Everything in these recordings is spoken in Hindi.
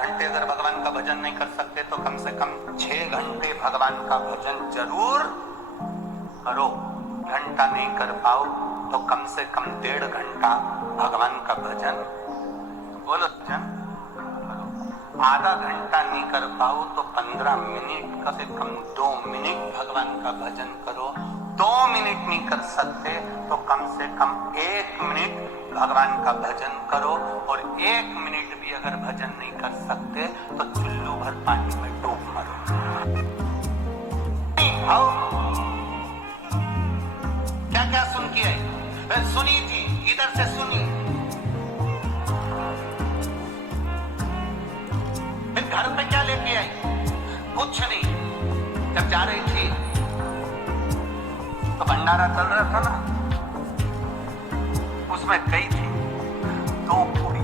घंटे अगर भगवान का भजन नहीं कर सकते तो कम से कम 6 घंटे भगवान का भजन जरूर करो। घंटा नहीं कर पाओ तो कम से कम 1.5 घंटा भगवान का भजन बोलो जन करो। आधा घंटा नहीं कर पाओ तो 15 मिनट, कम से कम 2 मिनट भगवान का भजन करो। 2 मिनट नहीं कर सकते तो कम से कम 1 मिनट भगवान का भजन करो। और 1 मिनट भी अगर भजन नहीं कर सकते तो चुल्लू भर पानी में डूब मरो। आओ क्या क्या सुन के आई, सुनी थी, इधर से सुनी। फिर घर पे क्या लेके आई? कुछ नहीं। जब जा रही थी तो भंडारा चल रहा था ना, उसमें गई थी 2 पूरी।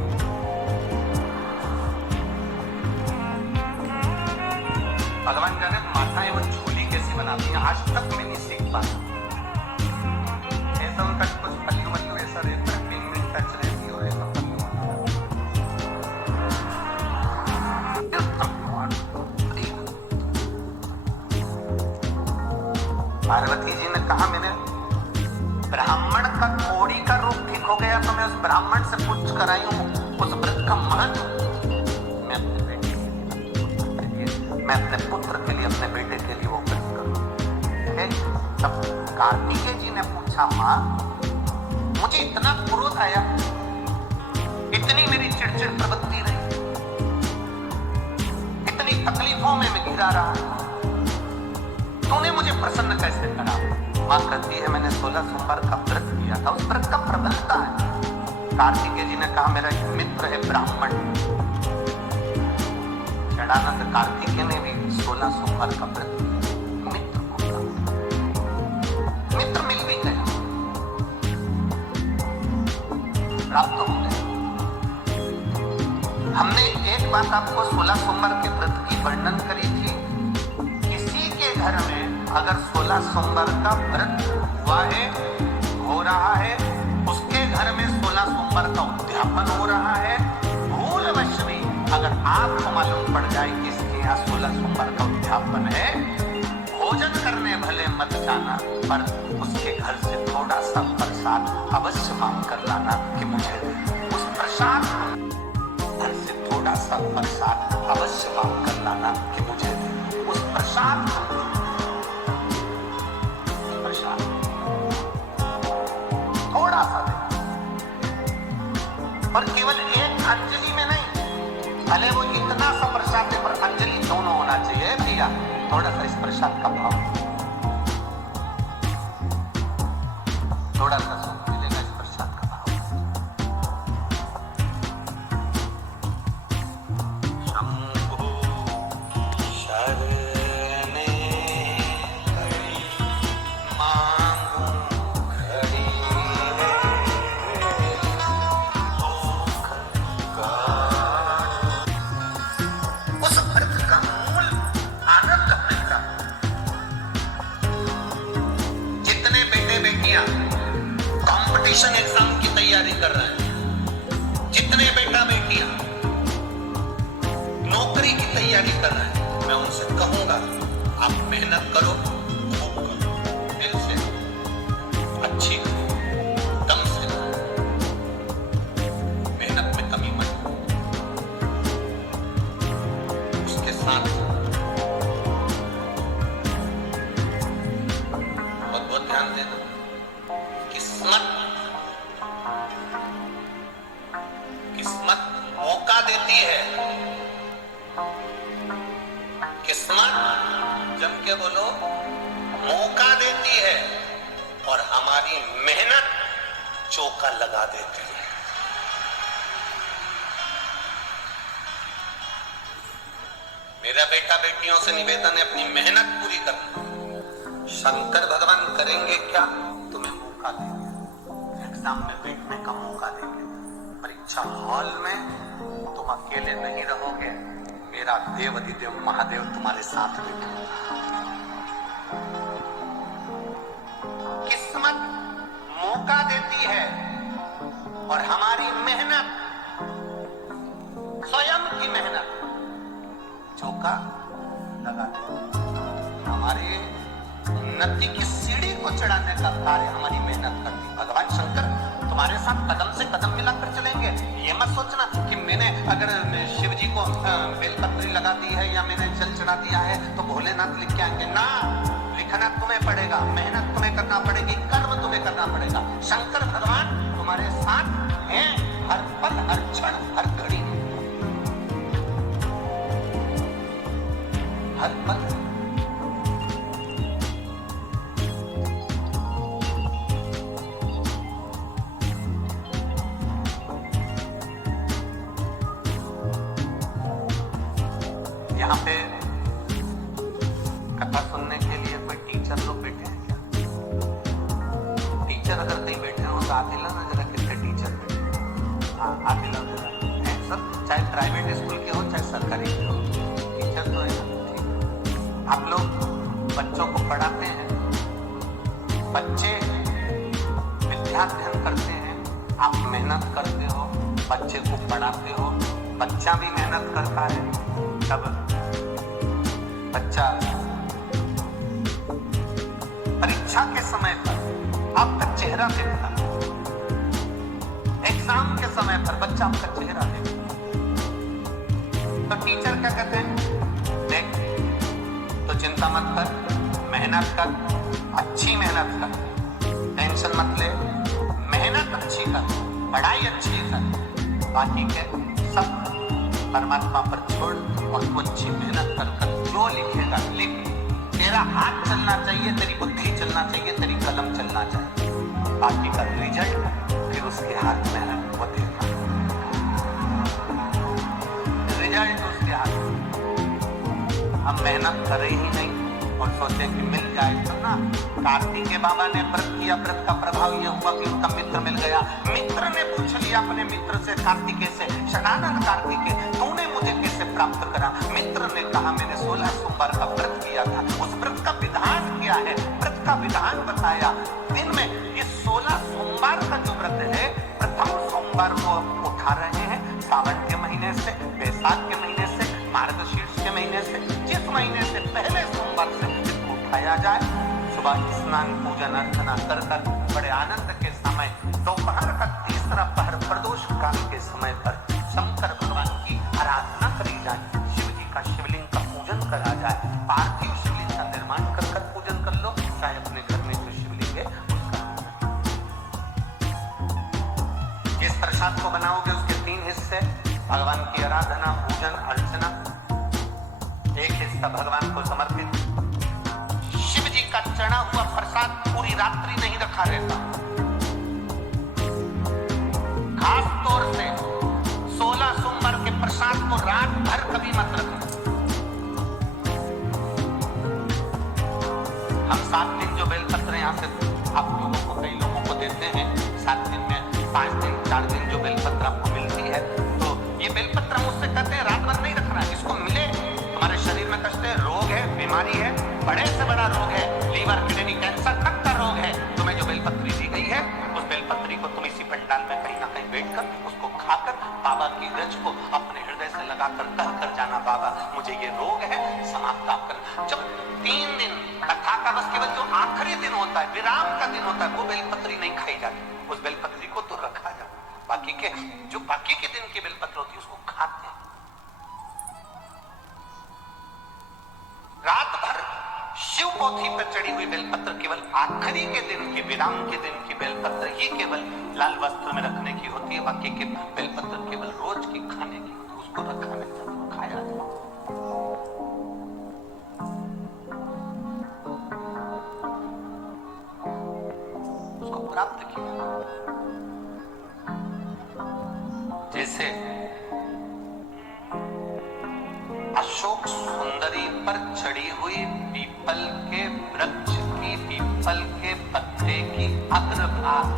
भगवान जाने माताएं वो झोली कैसे बनाती हैं, आज तक मैं नहीं सीख पाया। ऐसा उनका कुछ पल्लू मल्लू ऐसा रहता है, पिन मिन टच रहती और ऐसा पल्लू पार्वती जी ने कहा मैंने ब्राह्मण का कोड़ी का रोग ठीक हो गया तो मैं उस ब्राह्मण से पूछ कर आई हूँ उस व्रत का महत्व। मैं अपने बेटे के लिए, मैं अपने पुत्र के लिए, अपने बेटे के लिए वो व्रत करूँ। तब कार्तिकेय जी ने पूछा, माँ मुझे इतना क्रोध आया, इतनी मेरी चिड़चिड़ प्रवृत्ति रही, इतनी तकलीफों में मैं घिरा रहा, तूने मुझे प्रसन्न कैसे करा? माँ कहती है मैंने 16 सोमवार का व्रत किया था, उस व्रत का प्रबलता है। कार्तिकेय जी ने कहा मेरा एक मित्र है ब्राह्मण। षडानंद कार्तिकेय ने भी 16 सोमवार का व्रत किया। मित्र को मित्र मिल भी गया, प्राप्त हो गया। हमने एक बात आपको 16 सोमवार के व्रत की वर्णन करी थी। किसी के घर में अगर 16 सोमवार का व्रत हुआ है, हो रहा है, उसके घर में 16 सोमवार का उद्यापन हो रहा है, भूलवश भी अगर आपको मालूम पड़ जाए कि इसके यहाँ 16 सोमवार का उद्यापन है, भोजन करने भले मत जाना, पर उसके घर से थोड़ा सा प्रसाद अवश्य मांग कर लाना कि मुझे उस प्रसाद, घर से थोड़ा सा प्रसाद अवश्य मांग कर लाना कि मुझे उस प्रसाद थोड़ा सा दे। और केवल एक अंजलि में नहीं, भले वो इतना सा प्रसाद दे पर अंजलि दोनों होना चाहिए भैया। थोड़ा सा इस प्रसाद का भाव, थोड़ा सा सुख मिलेगा इस प्रसाद का भाव। शंभो शरणे कंपटीशन एग्जाम की तैयारी कर रहे हैं, जितने बेटा बेटियां नौकरी की तैयारी कर रहे हैं, मैं उनसे कहूंगा आप मेहनत करो, खूब करो, दिल से अच्छी करो, दम से करो, मेहनत में कमी मत करो। उसके साथ बहुत बहुत ध्यान देना। किस्मत मौका देती है, किस्मत जम के बोलो मौका देती है और हमारी मेहनत चौका लगा देती है। मेरा बेटा बेटियों से निवेदन है अपनी मेहनत पूरी करना। शंकर भगवान करेंगे क्या? तुम्हें मौका देंगे, एग्जाम में बैठने का मौका देंगे, परीक्षा हॉल में तुम अकेले नहीं रहोगे, मेरा देव अधिदेव महादेव तुम्हारे साथ बैठेगा। किस्मत मौका देती है और हमारी मेहनत, स्वयं की मेहनत चौका लगा देते हैं। हमारे उन्नति की सीढ़ी को चढ़ाने का कार्य हमारी मेहनत करती। भगवान शंकर तुम्हारे साथ कदम से कदम मिलाकर चलेंगे। ये मत सोचना कि मैंने अगर शिव जी को बेलपत्री लगा दी है या मैंने जल चढ़ा दिया है तो भोलेनाथ लिख के आएंगे ना। लिखना तुम्हें पड़ेगा, मेहनत तुम्हें करना पड़ेगी, कर्म तुम्हें करना पड़ेगा। शंकर भगवान तुम्हारे साथ हैं हर पल, हर क्षण, हर घड़ी, हर पल। यहाँ पे कथा सुनने के लिए कोई टीचर लोग बैठे हैं क्या? टीचर अगर कहीं बैठे हो तो हाथ हिलाओ जरा, कितने टीचर बैठे हैं? हाँ, हाथ हिलाओ जरा। है सब, चाहे प्राइवेट स्कूल के हो चाहे सरकारी के हो, टीचर तो है ना। ठीक, आप लोग बच्चों को पढ़ाते हैं, बच्चे विद्याध्ययन करते हैं, आप मेहनत करते हो, बच्चे को पढ़ाते हो, बच्चा भी मेहनत करता है, तब बच्चा परीक्षा के समय पर आपका चेहरा देखता है। एग्जाम के समय पर बच्चा आपका चेहरा देखता है। तो टीचर क्या कहते हैं? देख, तो चिंता मत कर, मेहनत कर, अच्छी मेहनत कर, टेंशन मत ले, मेहनत अच्छी कर, पढ़ाई अच्छी कर, बाकी के सब परमात्मा पर छोड़ और तू अच्छी मेहनत कर जो लिखेगा लिख। तेरा हाथ चलना चाहिए, तेरी बुद्धि चलना चाहिए, तेरी कलम चलना चाहिए, बाकी का रिजल्ट फिर उसके हाथ में है, वो देखना। रिजल्ट उसके हाथ में। हम मेहनत करें ही नहीं और सोचे कि मिल जाए तो ना। कार्तिकेय बाबा ने व्रत किया, व्रत का प्रभाव यह हुआ कि उनका मित्र मिल गया। मित्र ने पूछ लिया अपने मित्र से, कार्तिकेय से, षडानंद कार्तिकेय तूने मुझे कैसे प्राप्त करा? मित्र ने कहा मैंने 16 सोमवार का व्रत किया था। उस व्रत का विधान क्या है? व्रत का विधान बताया। दिन में ये 16 सोमवार का जो व्रत है, प्रथम सोमवार को उठा रहे हैं सावन के महीने से, बैसाख के महीने से, मार्गशीर्ष के महीने से, जिस महीने से पहले सोमवार से इसको उठाया जाए। सुबह स्नान पूजन अर्चना कर बड़े आनंद के समय, दोपहर का तीसरा पहर प्रदोष काल के समय पर शंकर भगवान की आराधना करी जाए, शिव जी का शिवलिंग का पूजन करा जाए। पार्थिव शिवलिंग का निर्माण कर पूजन कर लो, चाहे अपने घर में जो शिवलिंग है उसका। जिस प्रसाद को बनाओगे उसके 3 हिस्से, भगवान की आराधना, पूजन, अर्चना, एक हिस्सा भगवान को समर्पित। शिव जी का चढ़ा हुआ प्रसाद पूरी रात्रि नहीं रखा रहता। खास तौर से 16 सोमवार के प्रसाद को रात भर कभी मत रखना। हम 7 दिन जो बेलपत्र यहाँ से आप लोगों को, कई लोगों को देते हैं, 7 दिन में 5 दिन 4 दिन जो बेलपत्र आपको मिलती है, तो ये बेलपत्र मुझसे कहते हैं रात भर नहीं रखना। इसको मिले, तुम्हारे शरीर में कष्ट है, रोग है, बीमारी है, बड़े से बड़ा रोग है, लीवर, किडनी, कैंसर तक का रोग है, तुम्हें जो बेलपत्री दी गई है उस बेलपत्री को तुम इसी पंडाल में कहीं ना कहीं बैठकर उसको खाकर बाबा की रज को अपने हृदय से लगाकर कहकर जाना, बाबा मुझे ये रोग है, समाप्त आप कर। जब 3 दिन कथा का बस केवल जो आखिरी दिन होता है, विराम का दिन होता है, वो बेलपत्री नहीं खाई जाती। उस बेलपत्री को तो रखा जाए, बाकी के जो बाकी के दिन की बेलपत्र होती है उसको खाते हैं। रात भर शिव पोथी पर चढ़ी हुई बेलपत्र केवल आखिरी के दिन की, विराम के दिन की बेलपत्र ही केवल लाल वस्त्र में रखने की होती है, बाकी के बेलपत्र केवल रोज की खाने की होती है। उसको रखा नहीं जाता, खाया जाता। उसको प्राप्त किया। जैसे अशोक सुंदरी पर चढ़ी हुई पीपल के वृक्ष की, पीपल के पत्ते की अग्रभाग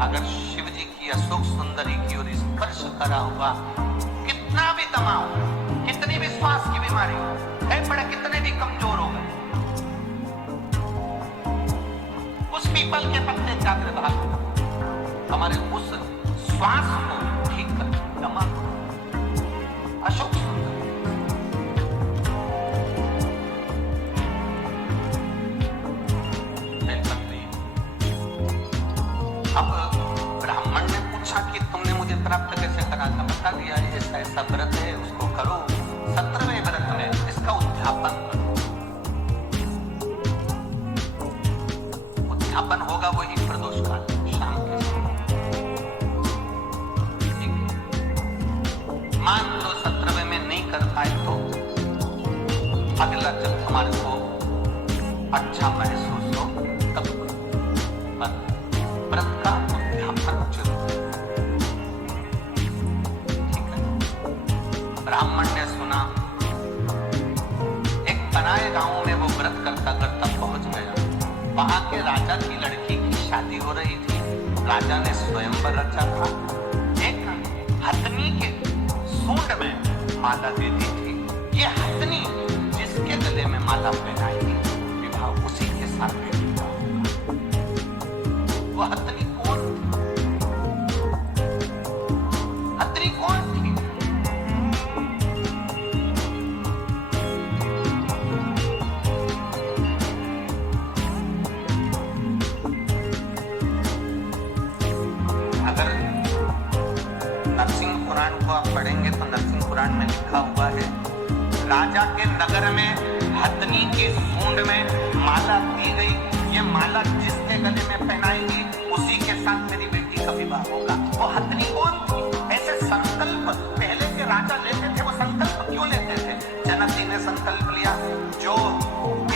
अगर शिव जी की अशोक सुंदरी की ओर स्पर्श करा हुआ, कितना भी दमाओ, कितनी भी श्वास की बीमारी है, बड़े कितने भी कमजोर हो गए, उस पीपल के पत्ते का अग्रभाग हमारे उस श्वास को ठीक कर, दमा, अशोक सुंदरी का राजा बता दिया ऐसा ऐसा व्रत है, उसको करो। 17वें व्रत में इसका उद्यापन करो। उद्यापन होगा वही प्रदोष काल शाम के समय। ठीक है, मान लो 17वें में नहीं कर पाए तो अगला जब हमारे को अच्छा महसूस हो तब व्रत का उद्यापन जरूर। ठीक है, ब्राह्मण ने सुना, एक बनाए गांव में वो व्रत करता करता पहुंच गया। वहां के राजा की लड़की की शादी हो रही थी। राजा ने स्वयंवर रचा था। एक हथनी के सूंड में माला दे दी थी। ये हथनी जिसके गले में माला पहनाएगी विवाह उसी के साथ विवाह होगा। वो हथनी कौन थी? हथनी कौन थी? अगर नरसिंह पुराण को आप पढ़ेंगे तो नरसिंह पुराण में लिखा हुआ है, राजा के नगर में हथनी के सूंड में माला दी गई। ये माला जिसके गले में पहनाएगी उसी के साथ मेरी बेटी का विवाह होगा। वो हथनी कौन थी? ऐसे संकल्प पहले के राजा लेते थे। वो संकल्प क्यों लेते थे? जनक जी ने संकल्प लिया, जो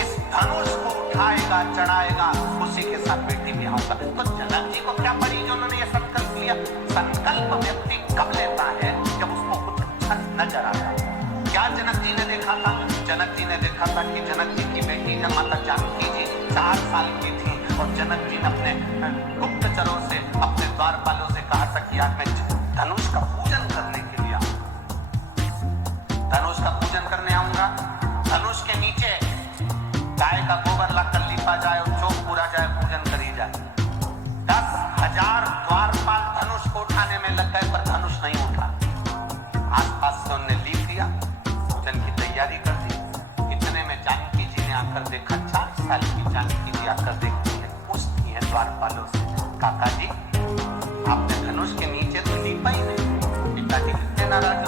इस धनुष को उठाएगा चढ़ाएगा उसी के साथ बेटी ब्याह होगा। तो जनक जी को क्या पड़ी जो उन्होंने ये संकल्प लिया? संकल्प व्यक्ति कब लेता है? जब उसको कुछ अच्छा नजर आता है। क्या जनक जी ने देखा था? जनक जी ने देखा था कि जनक जी की बेटी जब माता जानकी जी 4 साल की थी और जनक जी ने अपने गुप्तचरों से, अपने द्वारपालों से कहा था कि आज मैं धनुष का पूजन करने के लिए धनुष का पूजन करने आऊंगा। धनुष के नीचे गाय का गोबर लाकर लिपा जाए और चौक पूरा जाए, पूजन करी जाए। 10,000 द्वारपाल धनुष को उठाने में लग गए पर धनुष नहीं उठा। आसपास से उन्होंने लीप दिया, पूजन की तैयारी कर दी। इतने में जानकी जी ने आकर देखा, 4 साल की जानकी जी आकर देखती है, पूछती है द्वारपालों से, काका जी आपने धनुष के नीचे तो लीपा ही नहीं। पिताजी कितने नाराज